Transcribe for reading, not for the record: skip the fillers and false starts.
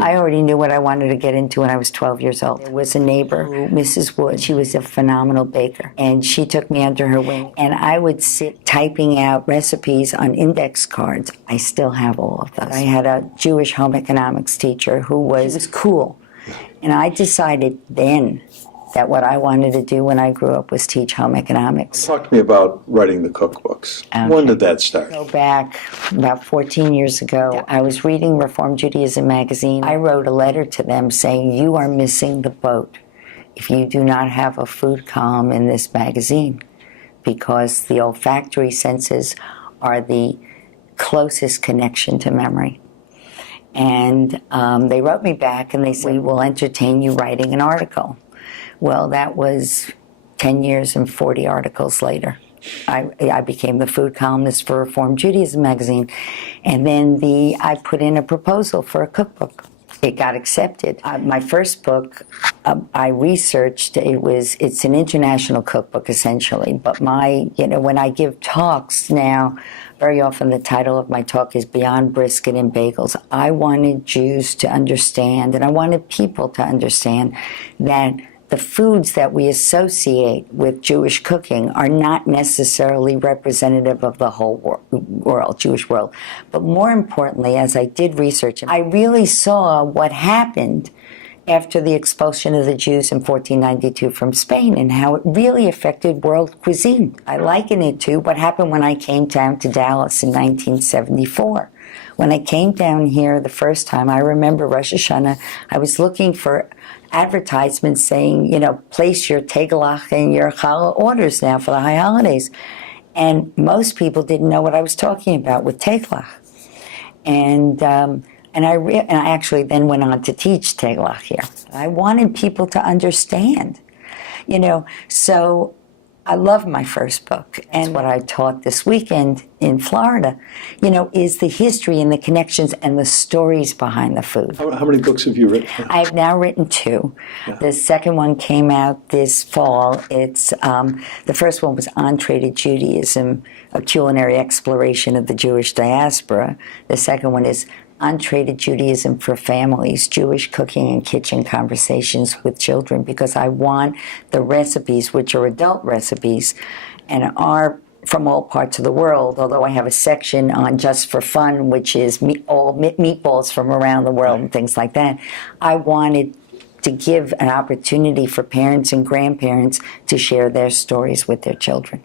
I already knew what I wanted to get into when I was 12 years old. There was a neighbor, Mrs. Wood. She was a phenomenal baker, and she took me under her wing, and I would sit typing out recipes on index cards. I still have all of those. I had a Jewish home economics teacher who was cool, and I decided then that what I wanted to do when I grew up was teach home economics. Talk to me about writing the cookbooks. Okay. When did that start? Go back about 14 years ago. I was reading Reform Judaism magazine. I wrote a letter to them saying, you are missing the boat if you do not have a food column in this magazine, because the olfactory senses are the closest connection to memory. And they wrote me back and they said, we will entertain you writing an article. Well, that was 10 years and 40 articles later. I became the food columnist for Reform Judaism magazine. And then I put in a proposal for a cookbook. It got accepted. My first book, I researched, it's an international cookbook essentially, but when I give talks now, very often the title of my talk is Beyond Brisket and Bagels. I wanted Jews to understand, and I wanted people to understand that the foods that we associate with Jewish cooking are not necessarily representative of the whole world, Jewish world. But more importantly, as I did research, I really saw what happened after the expulsion of the Jews in 1492 from Spain and how it really affected world cuisine. I liken it to what happened when I came down to Dallas in 1974. When I came down here the first time, I remember Rosh Hashanah, I was looking for advertisements saying, place your tegelach and your challah orders now for the high holidays. And most people didn't know what I was talking about with tegelach. And I actually then went on to teach tegelach here. I wanted people to understand, so I love my first book. And what I taught this weekend in Florida, is the history and the connections and the stories behind the food. How many books have you written? I've now written 2. Yeah. The second one came out this fall. It's the first one was Untraded Judaism, a culinary exploration of the Jewish diaspora. The second one is Untraded Judaism for Families, Jewish Cooking and Kitchen Conversations with Children, because I want the recipes, which are adult recipes, and are from all parts of the world, although I have a section on Just for Fun, which is all meatballs from around the world and things like that. I wanted to give an opportunity for parents and grandparents to share their stories with their children.